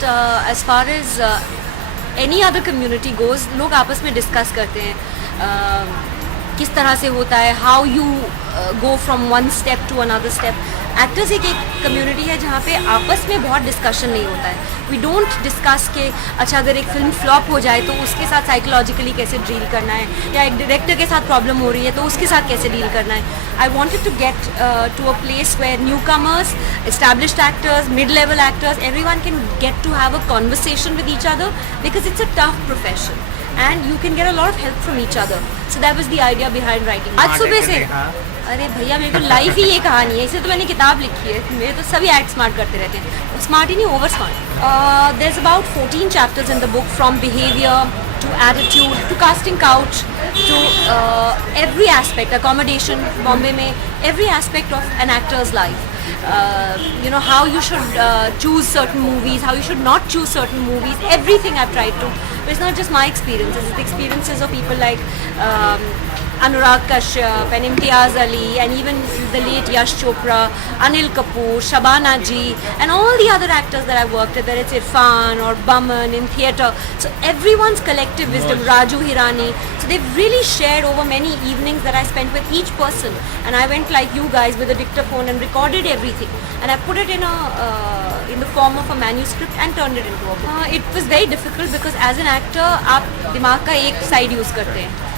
that as far as any other community goes, लोग आपस में डिस्कस करते हैं किस तरह से होता है, how you go from one step to another step. Actors एक कम्युनिटी है जहाँ पे आपस में बहुत डिस्कशन नहीं होता है. वी डोंट डिस्कस के अच्छा अगर एक फिल्म फ्लॉप हो जाए तो उसके साथ साइकोलॉजिकली कैसे डील करना है, या एक डायरेक्टर के साथ प्रॉब्लम हो रही है तो उसके साथ कैसे डील करना है. I wanted to get to a place where newcomers, established actors, mid level actors, everyone can get to have a conversation with each other because it's a tough profession and you can get a lot of help from each other. So that was the idea behind writing. आज सुबह से अरे भैया मेरे को life ही ये कहानी है, इसलिए तो मैंने किताब लिखी है. मेरे तो सभी एक्ट स्मार्ट करते रहते हैं, स्मार्ट ही नहीं over smart. there's about 14 chapters in the book, from behavior to attitude to casting couch to every aspect, accommodation Bombay में, every aspect of an actor's life. You know, how you should choose certain movies, how you should not choose certain movies, everything I've tried to. It's not just my experiences, it's the experiences of people like Anurag Kashyap and Imtiaz Ali and even the late Yash Chopra, Anil Kapoor, Shabana Ji and all the other actors that I've worked with, whether it's Irfan or Baman in theatre. So everyone's collective wisdom, Raju Hirani. So they've really shared over many evenings that I spent with each person, and I went like you guys with a dictaphone and recorded everything, and I put it in the form of a manuscript and turned it into a book. It was very difficult because as an actor आप दिमाग का एक side use करते हैं,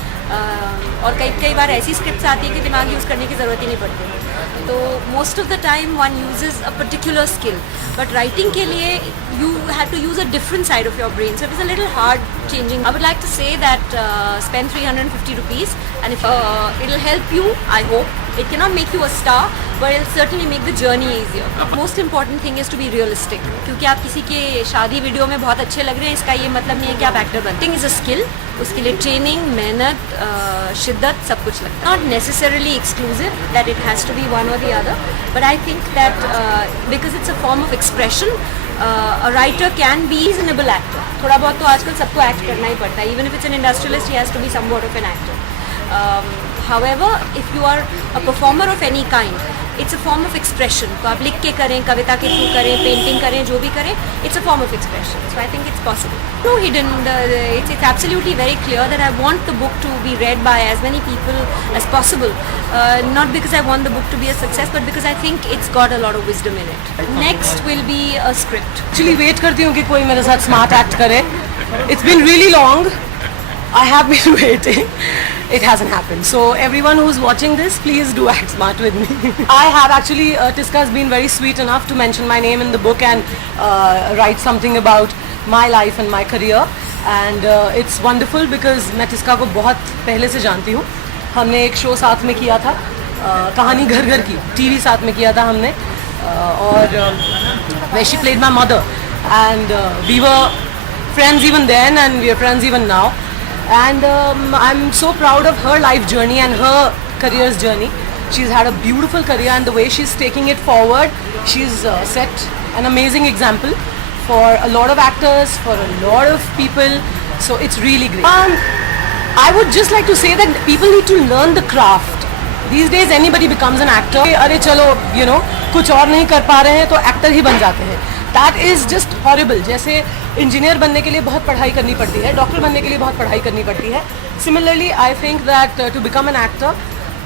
और कई बार ऐसी scripts आती है कि दिमाग यूज़ करने की ज़रूरत ही नहीं पड़ती. तो most of the time one uses a particular skill, but writing के लिए you had to use a different side of your brain, so it was a little hard changing. I would like to say that spend 350 rupees and if it'll help you, I hope. It cannot make you a star, but it'll certainly make the journey easier. Most important thing is to be realistic, क्योंकि आप किसी के शादी video में बहुत अच्छे लग रहे हैं इसका ये मतलब नहीं है कि आप एक्टर बनते हैं. इज अ स्किल, उसके लिए ट्रेनिंग, मेहनत, शिद्दत सब कुछ लगता है. Not necessarily exclusive that it has to be one or the other, but I think that because it's a form of expression, a writer can be a reasonable actor. थोड़ा बहुत तो आजकल सबको एक्ट करना ही पड़ता है. Even if it's an industrialist, he has to be somewhat of an actor. However, if you are a performer of any kind, it's a form of expression. तो आप लिख के करें, कविता के थ्रू करें, पेंटिंग करें, जो भी करें, it's a form of expression. So I think it's possible. No hidden. It's absolutely very clear that I want the book to be read by as many people as possible. Not because I want the book to be a success, but because I think it's got a lot of wisdom in it. Next will be a script. Actually wait करती हूँ कि कोई मेरे साथ smart act करे. It's been really long. I have been waiting. It hasn't happened. So everyone who's watching this, please do act smart with me. I have actually, Tiska has been very sweet enough to mention my name in the book and write something about my life and my career. And it's wonderful because मैं Tiska को बहुत पहले से जानती हूँ. हमने एक show साथ में किया था, कहानी घर घर की, टीवी साथ में किया था हमने, और where she played my mother. And we were friends even then and we are friends even now. And I'm so proud of her life journey and her career's journey. She's had a beautiful career and the way she's taking it forward, she's set an amazing example for a lot of actors, for a lot of people. So it's really great. I would just like to say that people need to learn the craft. These days anybody becomes an actor. अरे चलो, you know, कुछ और नहीं कर पा रहे हैं तो एक्टर ही बन जाते हैं. That is just horrible. जैसे इंजीनियर बनने के लिए बहुत पढ़ाई करनी पड़ती है, डॉक्टर बनने के लिए बहुत पढ़ाई करनी पड़ती है. Similarly, I think that to become an actor,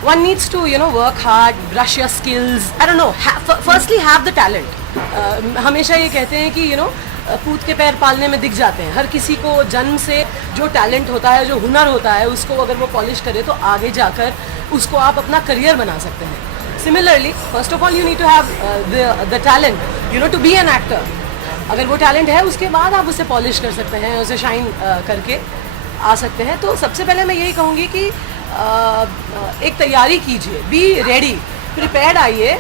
one needs to, you know, work hard, brush your skills. I don't know. Firstly, have the talent. हमेशा ये कहते हैं कि, you know, पूत के पैर पालने में दिख जाते हैं. हर किसी को जन्म से जो टैलेंट होता है, जो हुनर होता है, उसको अगर वो पॉलिश करे तो आगे जाकर उसको आप अपना करियर बना सकते हैं. Similarly, first of all, you need to have the talent, you know, to be an actor. अगर वो टैलेंट है उसके बाद आप उसे पॉलिश कर सकते हैं, उसे शाइन करके आ सकते हैं. तो सबसे पहले मैं यही कहूँगी कि एक तैयारी कीजिए, बी रेडी, प्रिपेयर्ड आइए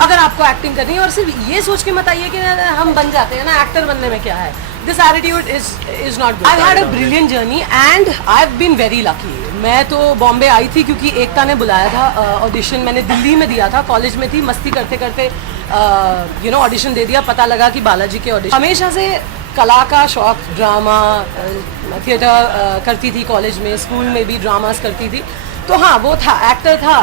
अगर आपको एक्टिंग करनी है. और सिर्फ ये सोच के मत आइए कि हम बन जाते हैं ना, एक्टर बनने में क्या है. This attitude is not good. I had a brilliant journey and I have been very lucky. मैं तो बॉम्बे आई थी क्योंकि एकता ने बुलाया था. ऑडिशन मैंने दिल्ली में दिया था, कॉलेज में थी, मस्ती करते करते यू नो ऑडिशन दे दिया. पता लगा कि बालाजी के ऑडिशन. हमेशा से कला का शौक, ड्रामा, थिएटर करती थी कॉलेज में, स्कूल में भी ड्रामास करती थी. तो हाँ, वो था, एक्टर था.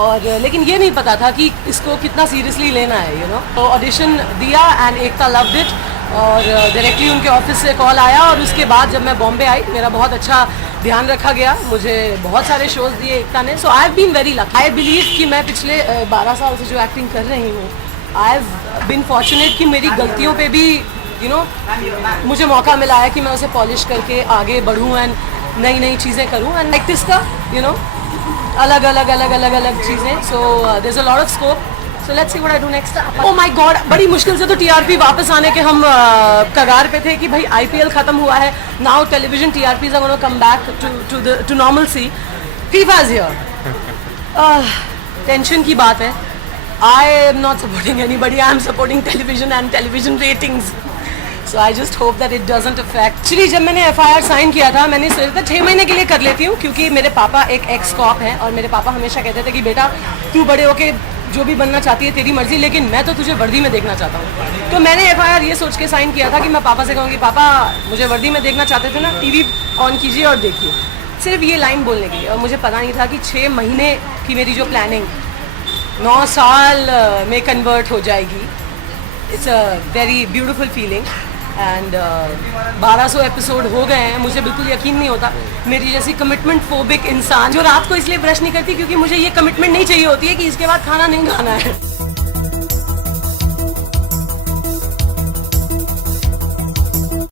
और लेकिन ये नहीं पता था कि इसको कितना सीरियसली लेना है, यू नो. तो ऑडिशन दिया एंड एकता लव्ड इट. और डायरेक्टली उनके ऑफिस से कॉल आया और उसके बाद जब मैं बॉम्बे आई मेरा बहुत अच्छा ध्यान रखा गया, मुझे बहुत सारे शोज़ दिए एकता ने. So I have been very lucky. I believe कि मैं पिछले 12 साल से जो एक्टिंग कर रही हूँ, आई हैव बीन फॉर्चुनेट कि मेरी गलतियों पे भी मुझे मौका मिला है कि मैं उसे पॉलिश करके आगे बढ़ूँ एंड नई नई चीज़ें करूँ एंड प्रैक्टिस का अलग अलग चीज़ें. So there is a lot of scope. So let's see what I do next. Oh my God, बड़ी मुश्किल से तो TRP वापस आने के हम कगार पे थे कि भाई IPL खत्म हुआ है. Now television TRPs are going to come back to normalcy. FIFA is here. Tension की बात है. I am not supporting anybody. I am supporting television and television ratings. So I just hope that it doesn't affect. Actually जब मैंने FIR sign किया था मैंने सोचा था 6 महीने के लिए कर लेती हूँ क्योंकि मेरे पापा एक एक्स कॉप हैं और मेरे पापा हमेशा कहते थे कि बेटा तू बड़े होके जो भी बनना चाहती है तेरी मर्जी, लेकिन मैं तो तुझे वर्दी में देखना चाहता हूँ. तो मैंने FIR ये सोच के साइन किया था कि मैं पापा से कहूँगी पापा मुझे वर्दी में देखना चाहते थे ना, टीवी ऑन कीजिए और देखिए. सिर्फ ये लाइन बोलने के लिए. और मुझे पता नहीं था कि 6 महीने की मेरी जो प्लानिंग 9 साल में कन्वर्ट हो जाएगी. It's a very beautiful feeling and 1200 episode हो गए हैं. मुझे बिल्कुल यकीन नहीं होता मेरी जैसी कमिटमेंट फोबिक इंसान जो रात को इसलिए ब्रश नहीं करती क्योंकि मुझे ये कमिटमेंट नहीं चाहिए होती है कि इसके बाद खाना नहीं खाना है.